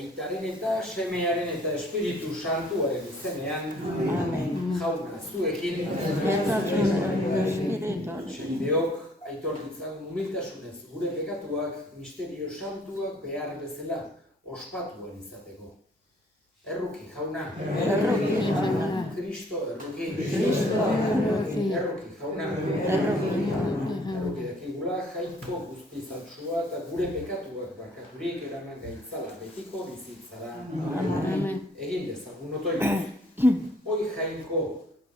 Aitaren eta semearen eta Espiritu Santuaren izenean, Jauna zuekin, senideok, aitor ditzagun humiltasunez gure pekatuak, misterio santuak behar bezala ospatuen izateko. Erruki, jauna. Kristo erruki. Erruki, jauna. Erruki dakigula, jaiko guzti zaltsua eta gure pekatuak barkaturik eraman gaitzala betiko bizitzara. Egin dezagun otoio. Hoi jainko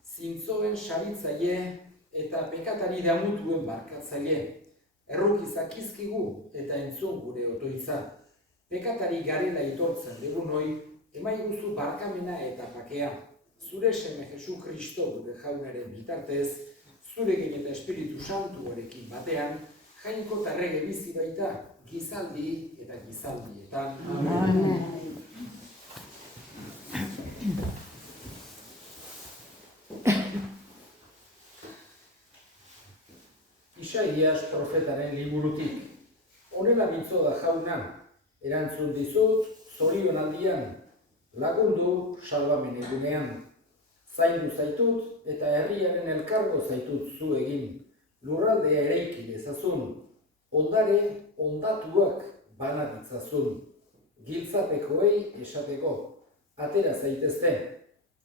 zintzoen saritzaile eta pekatari damutuen barkatzaile. Erruki zakizkigu eta entzun gure otoitza. Pekatari garela itortzen dugun hoi, emaiguzu barkamena eta pakea. Zure seme Jesu Kristo gure jaunaren bitartez, zurekin eta Espiritu Santuarekin batean, jainko eta errege bizi baita, gizaldi eta gizaldietan. Isaias profetaren liburutik. Honela bitzo da jauna, erantzun dizut, zorion aldian, lagundu salbamen egunean. Zaindu zaitut eta herriaren elkargo zaitut zu egin. Lurraldea eraiki dezazun. Ondare ondatuak bana ditzazun. Giltzapekoei esateko. Atera zaitezte.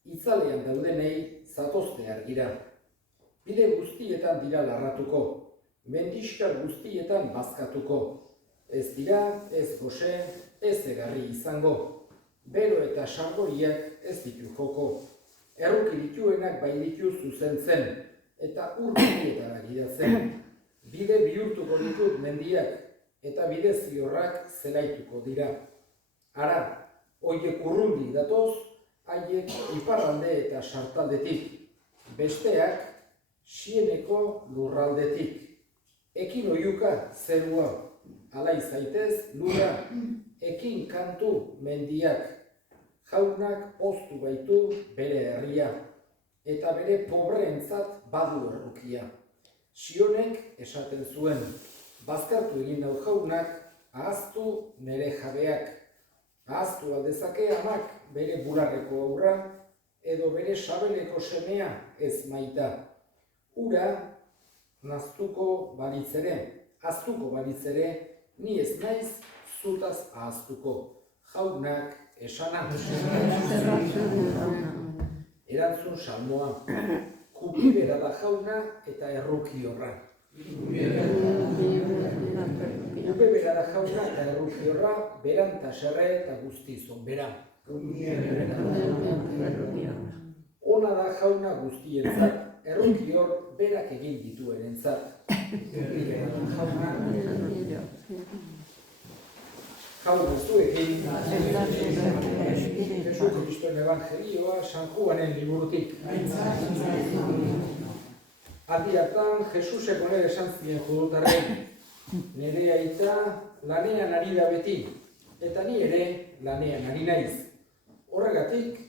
Itzalean daudenei zatozte argira. Bide guztietan dira larratuko. Mendiskar guztietan bazkatuko. Ez dira, ez gose, ez egarri izango. Bero eta sangoriak ez ditu joko. Erruki dituenak bai ditu zuzentzen, eta urbietara gidatzen. Bide bihurtuko ditut mendiak, eta bide ziorrak zelaituko dira. Ara, hoiek urrundi datoz, haiek iparralde eta sartaldetik. Besteak, sieneko lurraldetik. Ekin oiuka zerua, alai zaitez lura, ekin kantu mendiak. Jaunak oztu baitu bere herria, eta bere pobreentzat badu errukia. Sionek esaten zuen, bazkartu egin nau jaunak, ahaztu nere jabeak. Ahaztu aldezake amak bere bularreko aurra, edo bere sabeleko semea ez maita. Ura naztuko balitzere, ahaztuko balitzere, ni ez naiz zutaz ahaztuko. Jaunak esana. Erantzun salmoa. Kupibera da jauna eta erruki horra. Kupibera da jauna eta erruki horra, beranta serre eta guztizon bera. Ona da jauna guztientzat, erruki hor berak egin dituenentzat. Jauna zuekin, Jesu Kristoen Evangelioa San Juanen liburutik. Aldiatan, Jesusek onera esan zien judutarren, nire aita lanean ari da beti, eta ni ere lanean ari naiz. Horregatik,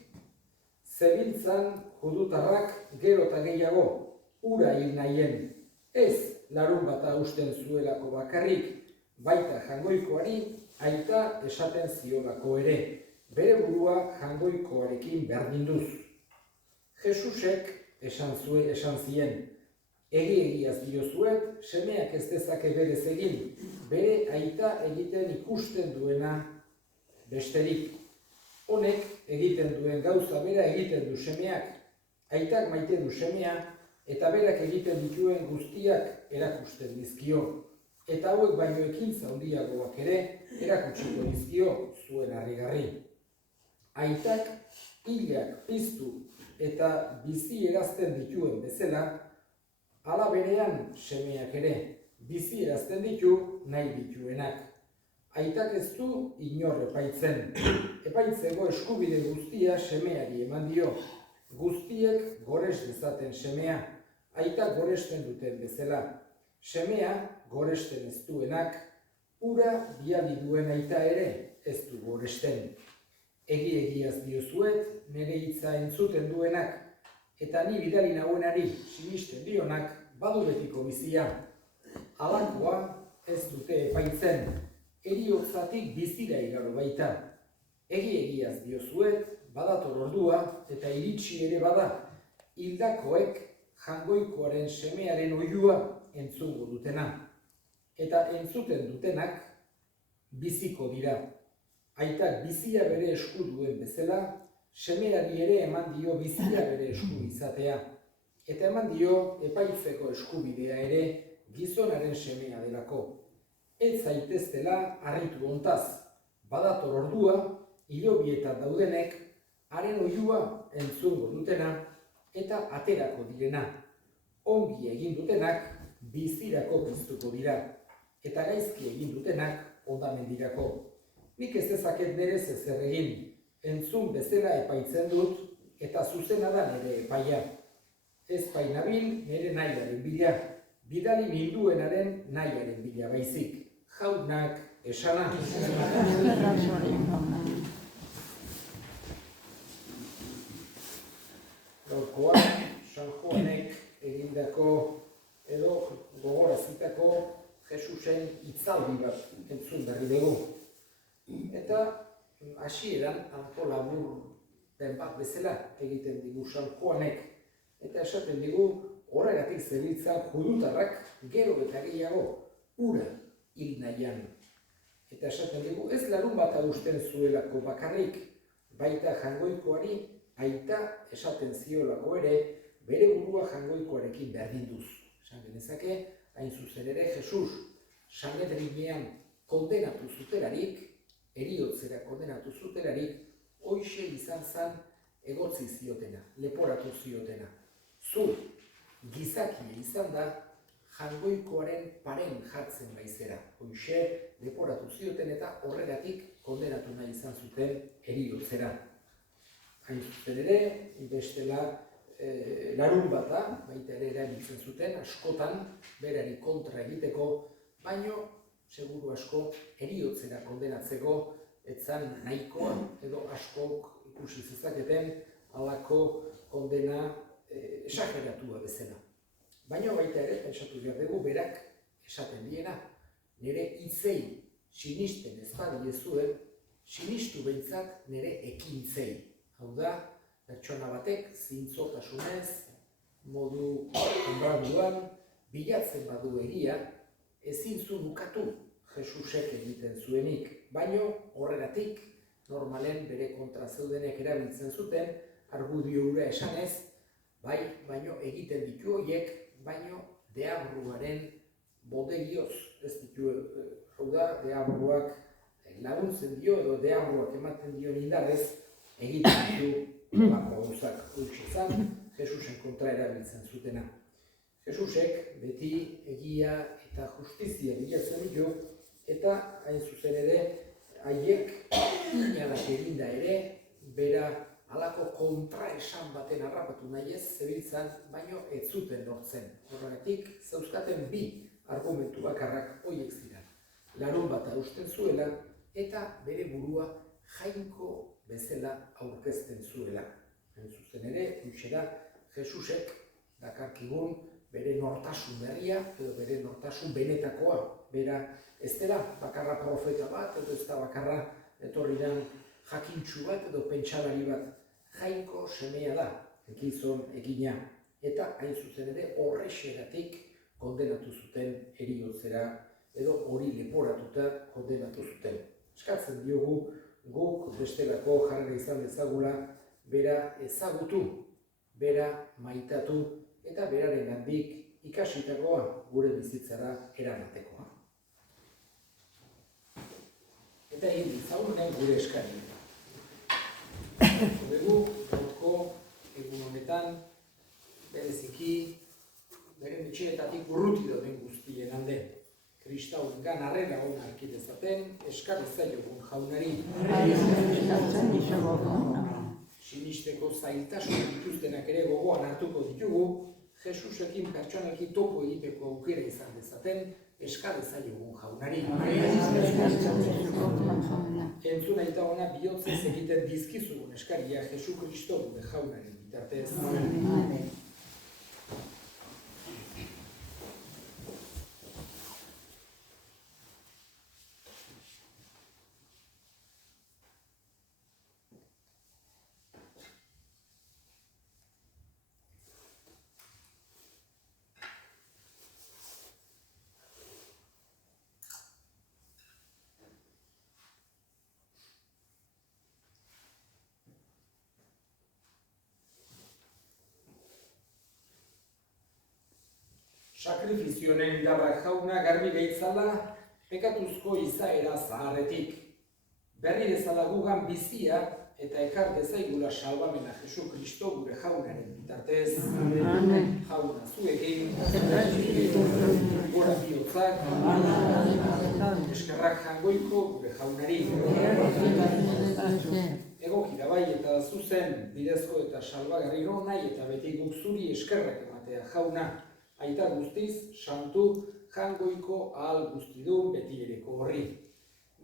zebiltzan judutarrak gero eta gehiago, ura hil nahien, ez larun bata usten zuelako bakarrik, baita jangoikoari, aita esaten ziolako ere, bere burua jangoikoarekin berdinduz. Jesusek esan zien, egiaz diozuet, semeak ez dezake berez egin, bere aita egiten ikusten duena besterik. Honek egiten duen gauza bera egiten du semeak, aitak maite du semea, eta berak egiten dituen guztiak erakusten dizkio. Eta hauek baino ekintza handiagoak ere erakutsiko dizkio zuen harrigarri. Aitak hilak piztu eta bizi erazten dituen bezala, hala berean semeak ere bizi erazten ditu nahi dituenak. Aitak ez du inor epaitzen. Epaitzeko eskubide guztia semeari eman dio. Guztiek gores dezaten semea, aitak goresten duten bezala. Semea goresten ez duenak, ura biali duen aita ere ez du goresten. Egiaz diozuet, nire hitza entzuten duenak, eta ni bidali nauenari sinisten dionak badu betiko bizia. Halakoa ez dute epaitzen, heriotzatik bizira igaro baita. Egiaz diozuet, badator ordua eta iritsi ere bada, hildakoek Jaungoikoaren semearen oihua entzungo dutena. Eta entzuten dutenak biziko dira. Aitak bizia bere esku duen bezala, semeari ere eman dio bizia bere esku izatea. Eta eman dio epaitzeko eskubidea ere gizonaren semea delako. Ez zaiteztela harritu hontaz, badator ordua, hilobietan daudenek, haren oihua entzungo dutena eta aterako direna. Ongi egin dutenak bizirako piztuko dira, eta gaizki egin dutenak hondamendirako. Nik ez dezaket nerez ezer egin, entzun bezala epaitzen dut, eta zuzena da nire epaia. Ez bainabil nire nahiaren bila, bidali minduenaren nahiaren bila baizik. Jaunak esana. Gaurkoa, San Joanek egindako edo gogorazitako Jesusen hitzaldi bat entzun berri dugu. Eta hasieran hanko labur den bat bezala egiten digu San Joanek. Eta esaten digu horregatik zebiltzan judutarrak gero eta gehiago ura hil nahian. Eta esaten digu ez larun bat usten zuelako bakarrik, baita Jaungoikoari aita esaten ziolako ere bere burua Jaungoikoarekin berdinduz. Esan genezake, hain zuzen ere Jesus Sanhedrinean kondenatu zutelarik, heriotzera kondenatu zutelarik, hoixe izan zen egotzi ziotena, leporatu ziotena. Zu gizakia izan da Jaungoikoaren paren jartzen baizera. Hoixe leporatu zioten eta horregatik kondenatu nahi izan zuten heriotzera. Hain zuzen ere, bestela larun bata, baita ere erabiltzen zuten, askotan berari kontra egiteko, baino seguru asko heriotzera kondenatzeko etzan nahikoa edo askok ikusi zezaketen halako kondena esageratua bezala. Baina baita ere, pentsatu behar dugu, berak esaten diena, nire hitzei sinisten ez badiezue, sinistu behintzat nire ekintzei. Hau da, pertsona batek zintzotasunez, modu honraduan, bilatzen badu egia, ezin zu bukatu Jesusek egiten zuenik, baino horregatik normalen bere kontra zeudenek erabiltzen zuten, argudio hura esanez, bai, baino egiten ditu horiek, baino deabruaren bodegioz, ez ditu, hau da, deabruak laguntzen dio edo deabruak ematen dio indarrez, egiten ditu gauzak hutsetan, Jesusen kontra erabiltzen zutena. Jesusek beti egia eta justizia bilatzen ditu, eta hain zuzen ere, haiek inalak eginda ere, bera halako kontraesan baten harrapatu nahi ez, zebiltzan, baino ez zuten lortzen. Horregatik, zeuzkaten bi argumentu bakarrak horiek ziren. Larun bata usten zuela, eta bere burua jainko bezala aurkezten zuela. Hain zuzen ere, hutxera, Jesusek dakarkigun bere nortasun berria, edo bere nortasun benetakoa. Bera, ez dela bakarra profeta bat, edo ez da bakarra etorrian jakintsu bat, edo pentsalari bat. Jainko semea da, gizon egina. Eta hain zuzen ere horrexegatik kondenatu zuten heriotzera, edo hori leporatuta kondenatu zuten. Eskatzen diogu guk bestelako jarrera izan dezagula, bera ezagutu, bera maitatu, eta berarengandik ikasitakoa gure bizitzara eramatekoa. Eta egin ditzagunen gure eskari. Dugu, gaurko egun honetan, bereziki, beren etxeetatik urruti dauden guztien alde. Kristauengan arrela hona arkidezaten, eskar ezaiogun jaunari. Sinisteko zailtasun dituztenak ere gogoan hartuko ditugu, Jesusekin pertsonalki topo egiteko aukera izan dezaten, eskar ezaiogun jaunari. Entzuna eta ona bihotzez egiten dizkizugun eskaria Jesu Kristo gure jaunaren bitartez. Sakrifizionen indarrak jauna garbi gaitzala, pekatuzko izaera zaharretik. Berri dezala gugan bizia eta ekar dezaigula salbamena Jesu Kristo gure jaunaren bitartez. Amen. Jauna zuekin, gora bihotzak, eskerrak jangoiko gure jaunari. Egokira bai eta zuzen, bidezko eta salbagarriro nahi eta beti guk zuri eskerrak ematea jauna. Aita guztiz, santu, jangoiko ahal guztidun betireko horri.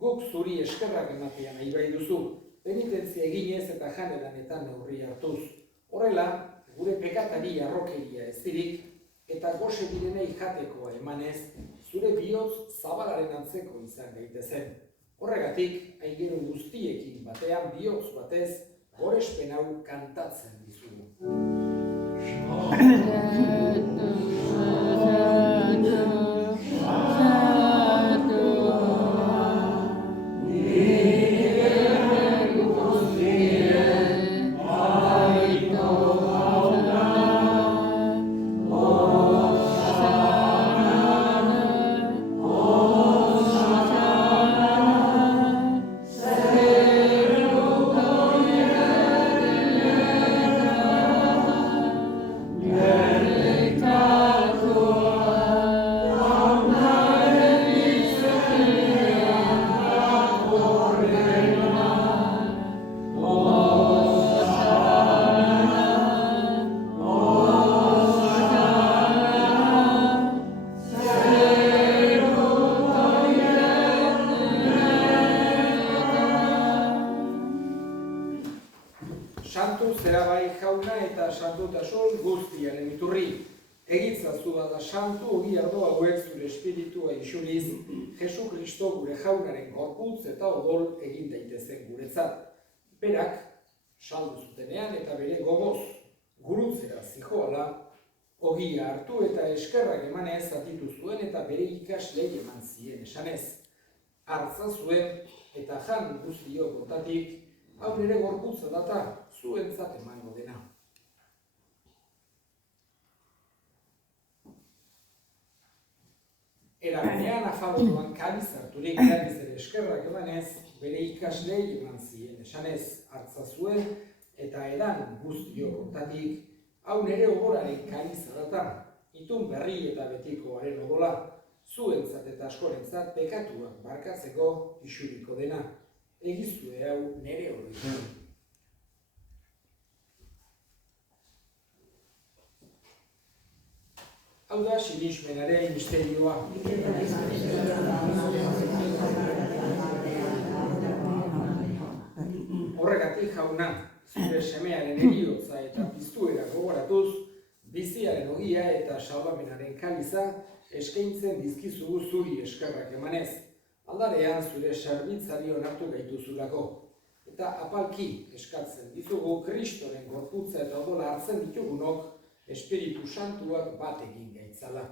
Guk zuri eskerrak ematea nahi bai duzu, penitentzia eginez eta janelanetan neurri hartuz. Horrela, gure pekatari arrokeria ez dirik, eta goxe direnei jatekoa emanez, zure bihotz zabalaren antzeko izan gaitezen. Horregatik, aigero guztiekin batean bihotz batez, gorespen hau kantatzen dizugu. Santu zera bai jauna eta santutasun guztiaren iturri. Egitzazu bada santu ogi ardo hauek zure espiritua isuriz, Jesu Kristo gure jaunaren gorputz eta odol egin daitezen guretzat. Berak, saldu zutenean eta bere gogoz, gurutzera zijoala, ogia hartu eta eskerrak emanez zatitu zuen eta bere ikaslei eman zien esanez. Hartza zuen eta jan guztio botatik, hau nire gorputza data, zuentzat emango dena. Era benean afaboroan kaliz harturik berriz ere eskerrak emanez, bere ikaslei eman zien esanez. Hartza zuen eta edan guztio botatik, hau nire odolaren kaliza data, itun berri eta betikoaren odola, zuentzat eta askorentzat pekatuak barkatzeko isuriko dena. Egizue hau nere hori. Hau da sinismenaren misterioa. Horregatik jauna, zure semearen heriotza eta piztuera gogoratuz, biziaren ogia eta salbamenaren kaliza eskaintzen dizkizugu zuri eskerrak emanez. Aldarean zure serbitzari onartu gaituzulako. Eta apalki eskatzen dizugu Kristoren gorputza eta odola hartzen ditugunok Espiritu Santuak bat egin gaitzala.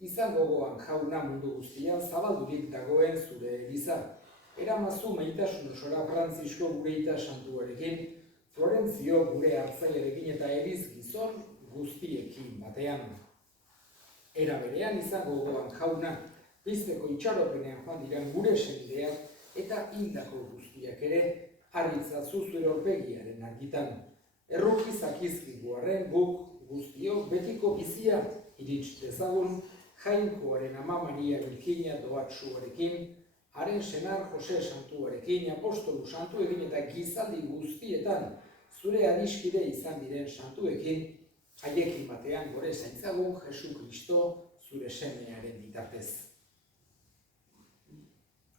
Izan gogoan jauna mundu guztian zabaldurik dagoen zure eliza. Eramazu maitasun osora Frantzisko gureita santuarekin, Florentzio gure hartzailerekin eta eliz gizon guztiekin batean. Era berean izan gogoan jauna, pizteko itxaropenean joan diran gure senideak eta hildako guztiak ere harritzazu zure aurpegiaren argitan. Errukiz akizkigu arren guk guztiok betiko bizia irits dezagun Jainkoaren ama Maria Birjina doatsuarekin, haren senar Jose Santuarekin, apostolu santuekin eta gizaldi guztietan zure adiskide izan diren santuekin, haiekin batean gore zaintzagun Jesu Kristo zure semearen bitartez.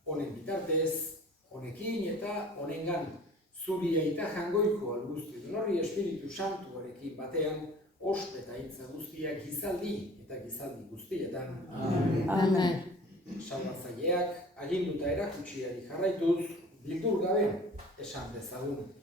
Honen bitartez, honekin eta honengan, zuri aita jangoiko alguztidun horri Espiritu Santuarekin batean, ospeta hitza guztiak gizaldi eta gizaldi guztietan. Amen. Salbatzaileak, aginduta erakutsiari jarraituz, bildur gabe, esan dezagun.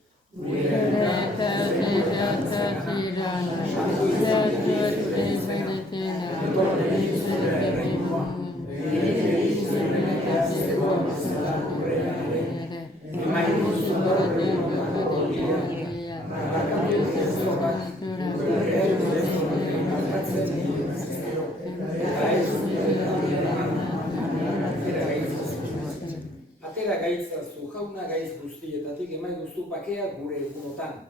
Esaidazu jauna gaiz guztietatik emaiguzu pakea gure egunotan.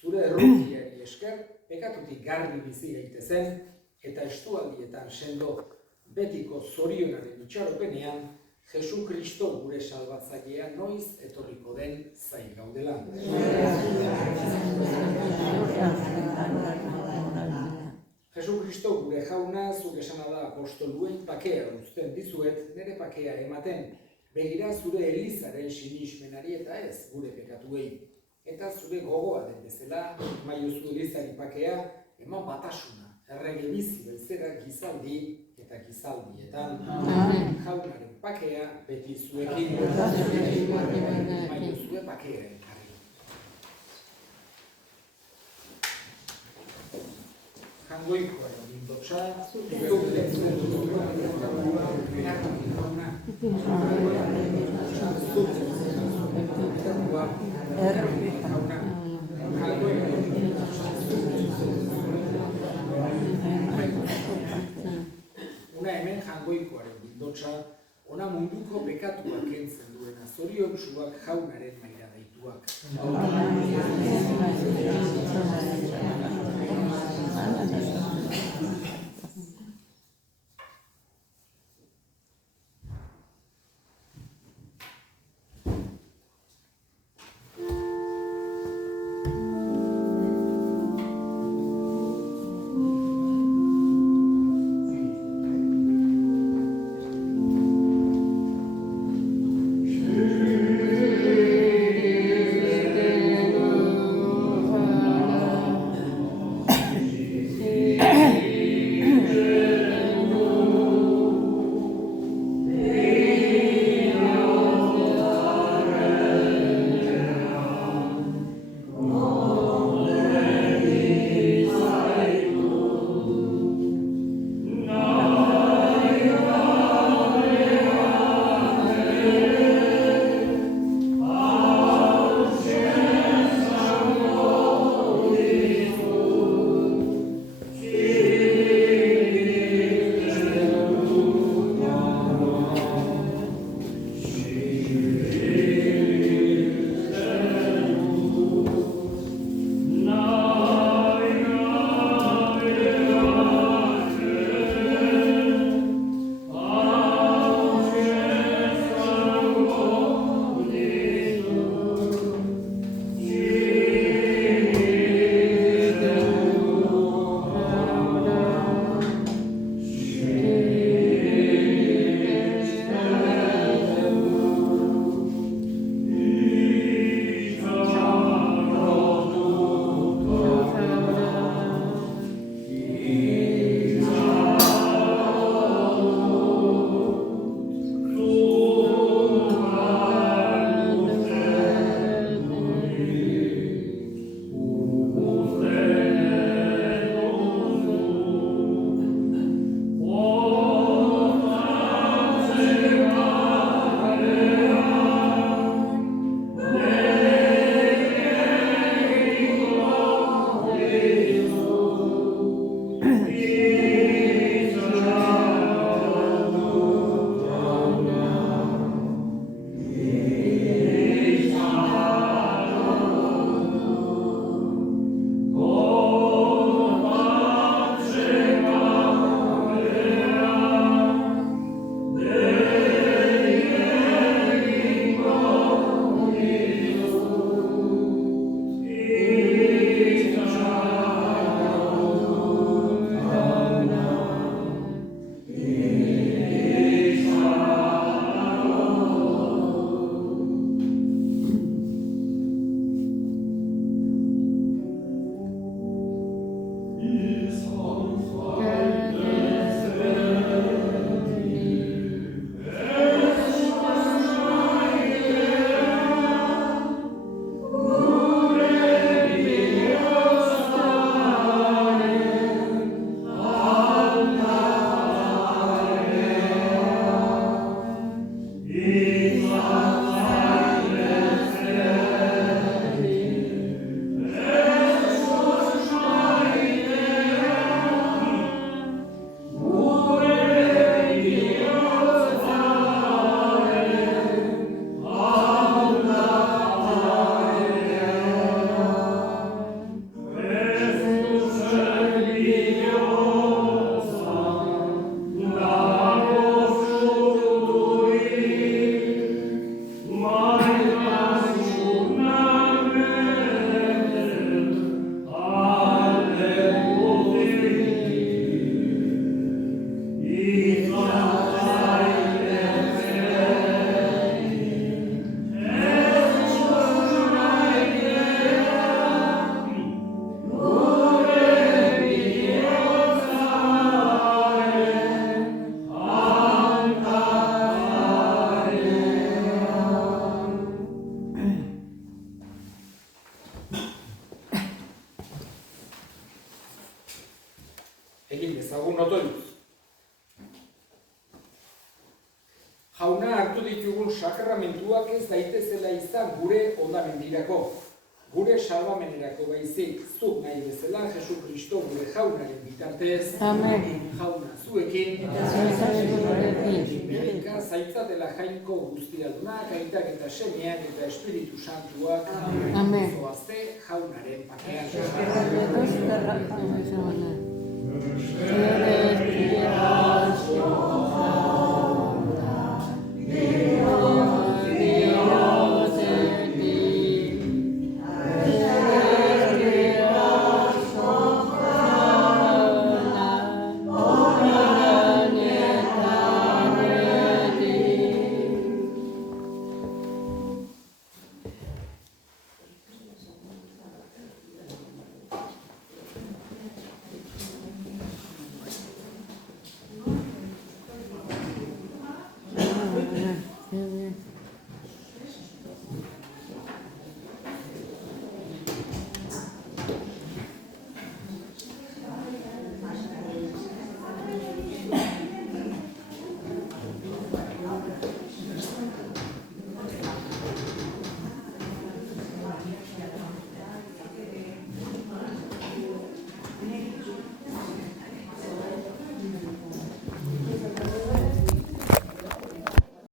Zure errukiari esker, pekatutik garbi bizi gaitezen, eta estualdietan sendo betiko zorionaren itxaropenean, Jesu Kristo gure salbatzailea noiz etorriko den zain gaudela. Jesu Kristo gure jauna, zuk esana da apostoluei pakea uzten dizuet, nire pakea ematen, begira zure elizaren sinismenari eta ez gure pekatuei. Eta zure gogoa den bezala, maiozu elizari pakea, eman batasuna, errege bizi baizera gizaldi eta gizaldietan. Jaunaren pakea beti zuekin, maiozue pakea ekarri. Jangoikoa egindotxa, zuk letzen Una hemen jangoikoaren bildotxa, ona munduko pekatuak kentzen duena, zoriontsuak jaunaren maira daituak. notorius. Jauna hartu ditugun sakramentuak ez daitezela izan gure hondamendirako, gure salbamenerako baizik, zuk nahi bezala, Jesu Kristo gure jaunaren bitartez, Amen. jauna zuekin, berrika zaitzatela jainko guztiadunak, aitak eta semeak eta Espiritu Santuak, Amen. zoazte jaunaren pakean. Amen.